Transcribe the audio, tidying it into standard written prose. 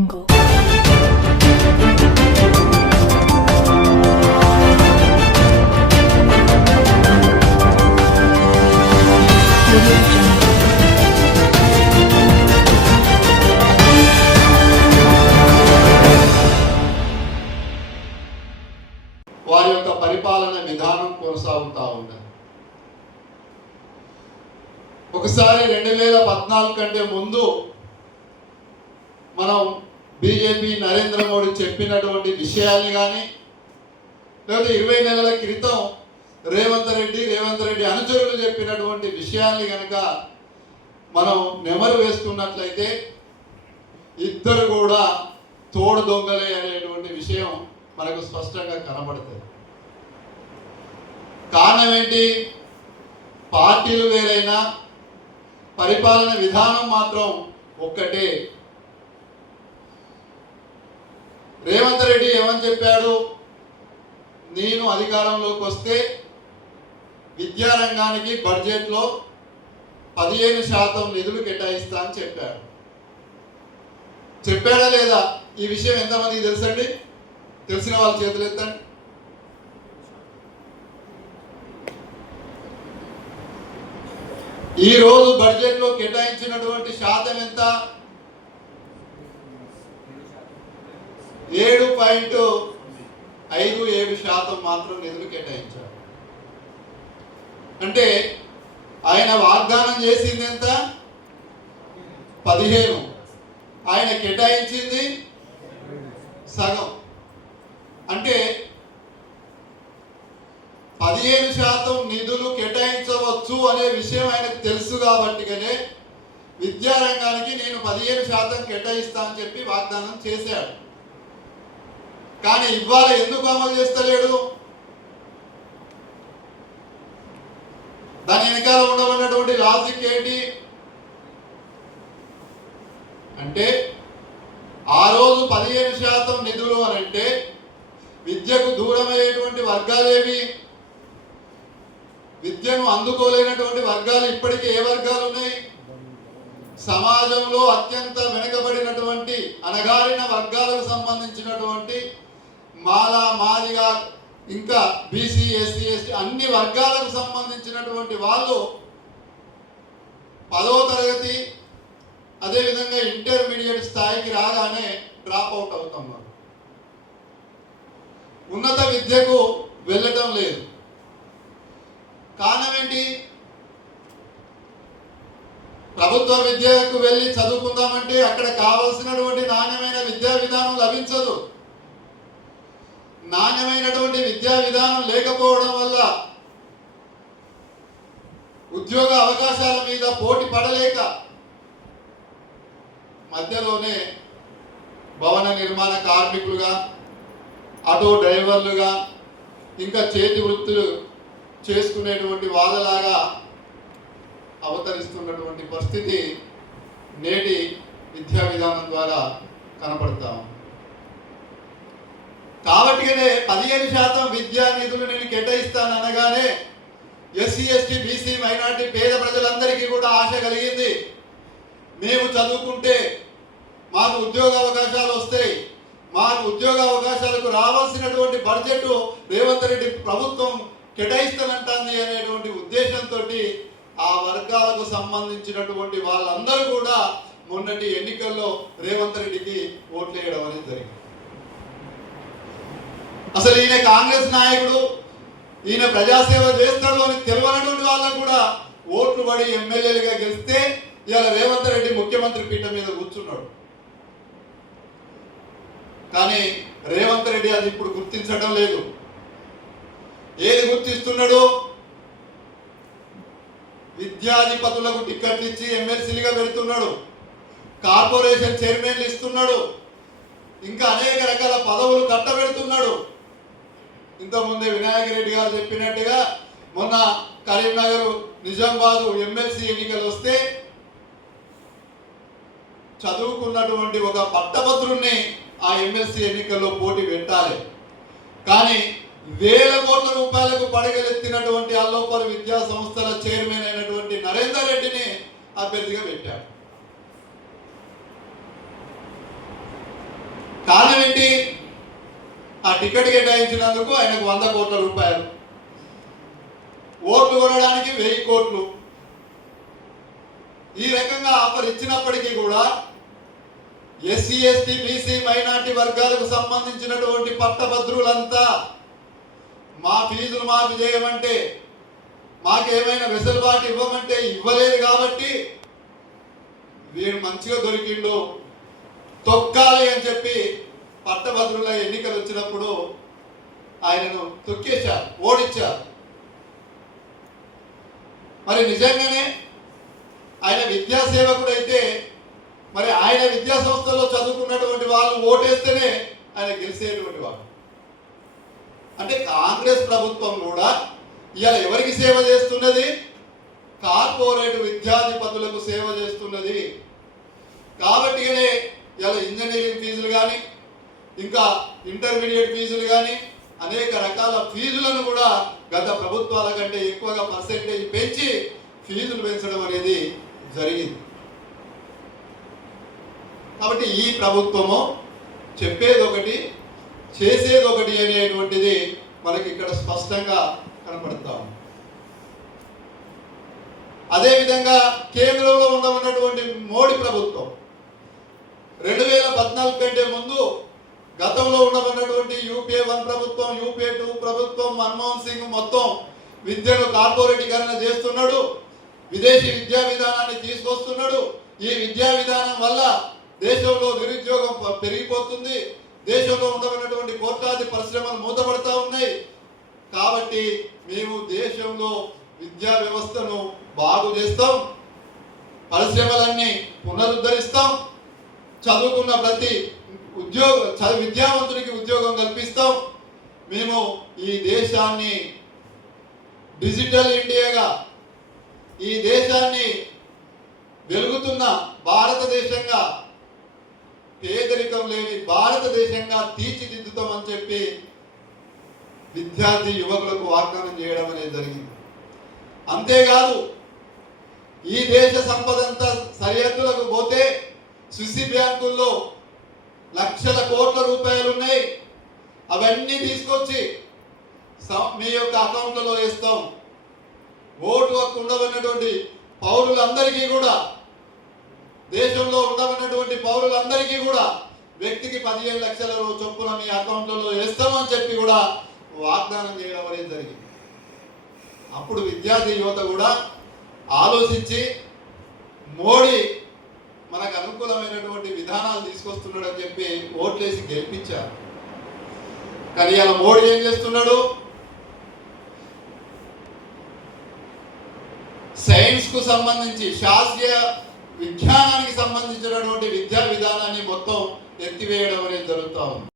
Jungle. Audio Jungle. వారి యొక్క పరిపాలన విధానం కొనసాగుతూ ఉన్నది. ఒకసారి 2014 కంటే ముందు మనం బీజేపీ నరేంద్ర మోడీ చెప్పినటువంటి విషయాల్ని కానీ లేదా 20 నెలల క్రితం రేవంత్ రెడ్డి అనుచరులు చెప్పినటువంటి విషయాల్ని కనుక మనం నెమరు వేసుకున్నట్లయితే ఇద్దరు కూడా తోడు దొంగలే అనేటువంటి విషయం మనకు స్పష్టంగా కనబడుతుంది. కారణం ఏంటి? పార్టీలు వేరైనా పరిపాలన విధానం మాత్రం ఒక్కటే. రేవంత్ రెడ్డి ఏమని చెప్పాడు? నేను అధికారంలోకి వస్తే విద్యారంగానికి బడ్జెట్లో 15% నిధులు కేటాయిస్తా అని చెప్పాడు. చెప్పాడా లేదా? ఈ విషయం ఎంతమందికి తెలుసండి? తెలిసిన వాళ్ళ చేతులు ఎత్తండి. ఈ రోజు బడ్జెట్లో కేటాయించినటువంటి శాతం ఎంత? 7.57% మాత్రం నిధులు కేటాయించారు. అంటే ఆయన వాగ్దానం చేసింది ఎంత? 15. ఆయన కేటాయించింది సగం. అంటే 15% నిధులు కేటాయించవచ్చు అనే విషయం ఆయనకు తెలుసు కాబట్టిగానే విద్యారంగానికి నేను 15% కేటాయిస్తా అని చెప్పి వాగ్దానం చేశాడు. కానీ ఇవాళ ఎందుకు అమలు చేస్తలేడు? దాని వెనకాల ఉండవన్నటువంటి లాజిక్ ఏంటి అంటే, ఆ రోజు 15% నిధులు అని అంటే విద్యకు దూరమయ్యేటువంటి వర్గాలేవి? విద్యను అందుకోలేనటువంటి వర్గాలు ఇప్పటికీ ఏ వర్గాలు ఉన్నాయి? సమాజంలో అత్యంత వెనుకబడినటువంటి అణగారిన వర్గాలకు సంబంధించినటువంటి మాలా మాదిగా ఇంకా బీసీ ఎస్సీ ఎస్టీ అన్ని వర్గాలకు సంబంధించినటువంటి వాళ్ళు 10వ తరగతి అదేవిధంగా ఇంటర్మీడియట్ స్థాయికి రాగానే డ్రాప్ అవుట్ అవుతాం. ఉన్నత విద్యకు వెళ్ళటం లేదు. కారణం ఏంటి? ప్రభుత్వ విద్యకు వెళ్ళి చదువుకుందామంటే అక్కడ కావలసినటువంటి నాణ్యమైన విద్యా విధానం లభించదు. నాణ్యమైనటువంటి విద్యా విధానం లేకపోవడం వల్ల ఉద్యోగ అవకాశాల మీద పోటీ పడలేక మధ్యలోనే భవన నిర్మాణ కార్మికులుగా, ఆటో డ్రైవర్లుగా, ఇంకా చేతి వృత్తులు చేసుకునేటువంటి వాళ్ళలాగా అవతరిస్తున్నటువంటి పరిస్థితి నేటి విద్యా విధానం ద్వారా కనపడతాం. కాబట్టినే 15% విద్యా నిధులు నేను కేటాయిస్తాను అనగానే ఎస్సీ ఎస్టీ బీసీ మైనార్టీ పేద ప్రజలందరికీ కూడా ఆశ కలిగింది. మేము చదువుకుంటే మాకు ఉద్యోగ అవకాశాలు వస్తాయి, మాకు ఉద్యోగ అవకాశాలకు రావాల్సినటువంటి బడ్జెట్ రేవంత్ రెడ్డి ప్రభుత్వం కేటాయిస్తానంటుంది అనేటువంటి ఉద్దేశంతో ఆ వర్గాలకు సంబంధించినటువంటి వాళ్ళందరూ కూడా మొన్నటి ఎన్నికల్లో రేవంత్ రెడ్డికి ఓట్లు వేయడం అనేది జరిగింది. అసలు ఈయన కాంగ్రెస్ నాయకుడు, ఈయన ప్రజాసేవ చేస్తాడు అని తెలియనటువంటి వాళ్ళకు కూడా ఓట్లు పడి ఎమ్మెల్యేలుగా గెలిస్తే ఇవాళ రేవంత్ రెడ్డి ముఖ్యమంత్రి పీఠం మీద కూర్చున్నాడు. కానీ రేవంత్ రెడ్డి అది ఇప్పుడు గుర్తించడం లేదు. ఏది గుర్తిస్తున్నాడు? విద్యాధిపతులకు టికెట్లు ఇచ్చి ఎమ్మెల్సీలుగా పెడుతున్నాడు, కార్పొరేషన్ చైర్మన్లు ఇస్తున్నాడు, ఇంకా అనేక రకాల పదవులు కట్టబెడుతున్నాడు. ఇంతకుముందే వినాయక రెడ్డి గారు చెప్పినట్టుగా మొన్న కరీంనగర్ నిజామాబాద్ ఎమ్మెల్సీ ఎన్నికలు వస్తే చదువుకున్నటువంటి ఒక పట్టభద్రుణ్ణి ఆ ఎమ్మెల్సీ ఎన్నికల్లో పోటీ పెట్టాలి. కానీ వేల కోట్ల రూపాయలకు పడగలెత్తినటువంటి అల్లోపర విద్యా సంస్థల చైర్మన్ అయినటువంటి నరేందర్ రెడ్డిని అభ్యర్థిగా పెట్టాడు. కారణం ఏంటి? ఆ టికెట్ కేటాయించినందుకు ఆయనకు 100 కోట్ల రూపాయలు, ఓట్లు కొనడానికి 1000 కోట్లు. ఈ రకంగా ఆఫర్ ఇచ్చినప్పటికీ కూడా ఎస్సీ ఎస్టీ బీసీ మైనార్టీ వర్గాలకు సంబంధించినటువంటి పట్టభద్రులంతా మా ఫీజులు మాకు చేయమంటే, మాకేమైనా వెసులుబాటు ఇవ్వమంటే ఇవ్వలేదు. కాబట్టి వీడు మంచిగా దొరికిండు, తొక్కాలి అని చెప్పి పట్టభద్రుల ఎన్నికలు వచ్చినప్పుడు ఆయనను తొక్కేశారు, ఓడించారు. మరి నిజంగానే ఆయన విద్యాసేవకుడు అయితే మరి ఆయన విద్యా సంస్థలో చదువుకున్నటువంటి వాళ్ళు ఓటేస్తేనే ఆయన గెలిచేటువంటి వాడు. అంటే కాంగ్రెస్ ప్రభుత్వం కూడా ఇవాళ ఎవరికి సేవ చేస్తున్నది? కార్పొరేట్ విద్యాధిపతులకు సేవ చేస్తున్నది. కాబట్టి ఇవాళ ఇంజనీరింగ్ ఫీజులు కానీ, ఇంకా ఇంటర్మీడియట్ ఫీజులు కానీ, అనేక రకాల ఫీజులను కూడా గత ప్రభుత్వాల కంటే ఎక్కువగా పర్సెంటేజ్ పెంచి ఫీజులు పెంచడం అనేది జరిగింది. కాబట్టి ఈ ప్రభుత్వము చెప్పేది ఒకటి, చేసేది ఒకటి అనేటువంటిది మనకి ఇక్కడ స్పష్టంగా కనపడతా ఉంది. అదేవిధంగా కేంద్రంలో ఉన్నటువంటి మోడీ ప్రభుత్వం 2014 కంటే ముందు గతంలో ఉన్నటువంటి యూపీఏ 1 ప్రభుత్వం, యూపీఏ 2 ప్రభుత్వం, మన్మోహన్ సింగ్ మొత్తం విద్యను కార్పొరేటీకరణ చేస్తున్నాడు, విదేశీ విద్యా విధానాన్ని తీసుకొస్తున్నాడు. ఈ విద్యా విధానం వల్ల దేశంలో నిరుద్యోగం పెరిగిపోతుంది, దేశంలో ఉన్నటువంటి కోట్లాది పరిశ్రమలు మూతపడతా ఉన్నాయి. కాబట్టి మేము దేశంలో విద్యా వ్యవస్థను బాగు చేస్తాం, పరిశ్రమలన్నీ పునరుద్ధరిస్తాం, చదువుకున్న ప్రతి విద్యావంతునికి ఉద్యోగం కల్పిస్తాం. మేము ఈ దేశాన్ని డిజిటల్ ఇండియాగా, ఈ దేశాన్ని వెలుగుతున్న భారతదేశంగా, పేదరికం లేని భారతదేశంగా తీర్చిదిద్దుతామని చెప్పి విద్యార్థి యువకులకు వాగ్దానం చేయడం అనేది జరిగింది. అంతేకాదు ఈ దేశ సంపద అంతా సరిహద్దులకు పోతే స్విస్ బ్యాంకుల్లో లక్షల కోట్ల రూపాయలు ఉన్నాయి, అవన్నీ తీసుకొచ్చి మీ యొక్క అకౌంట్లలో వేస్తాం. ఓటు హక్కు ఉండవన్నటువంటి పౌరులందరికీ కూడా, దేశంలో ఉండవన్నటువంటి పౌరులందరికీ కూడా వ్యక్తికి 15 లక్షల చొప్పున మీ అకౌంట్లలో వేస్తామని చెప్పి కూడా వాగ్దానం చేయడం అనేది జరిగింది. అప్పుడు విద్యార్థి యువత కూడా ఆలోచించి మోడీ మనకు అనుకూలమైనటువంటి విధానాలు తీసుకొస్తున్నాడని చెప్పి ఓట్లేసి గెలిపించారు. కానీ అలా మోడీ ఏం చేస్తున్నాడు? సైన్స్ కు సంబంధించి, శాస్త్రీయ విజ్ఞానానికి సంబంధించినటువంటి విద్యా విధానాన్ని మొత్తం ఎత్తివేయడం అనేది జరుగుతూ ఉంది.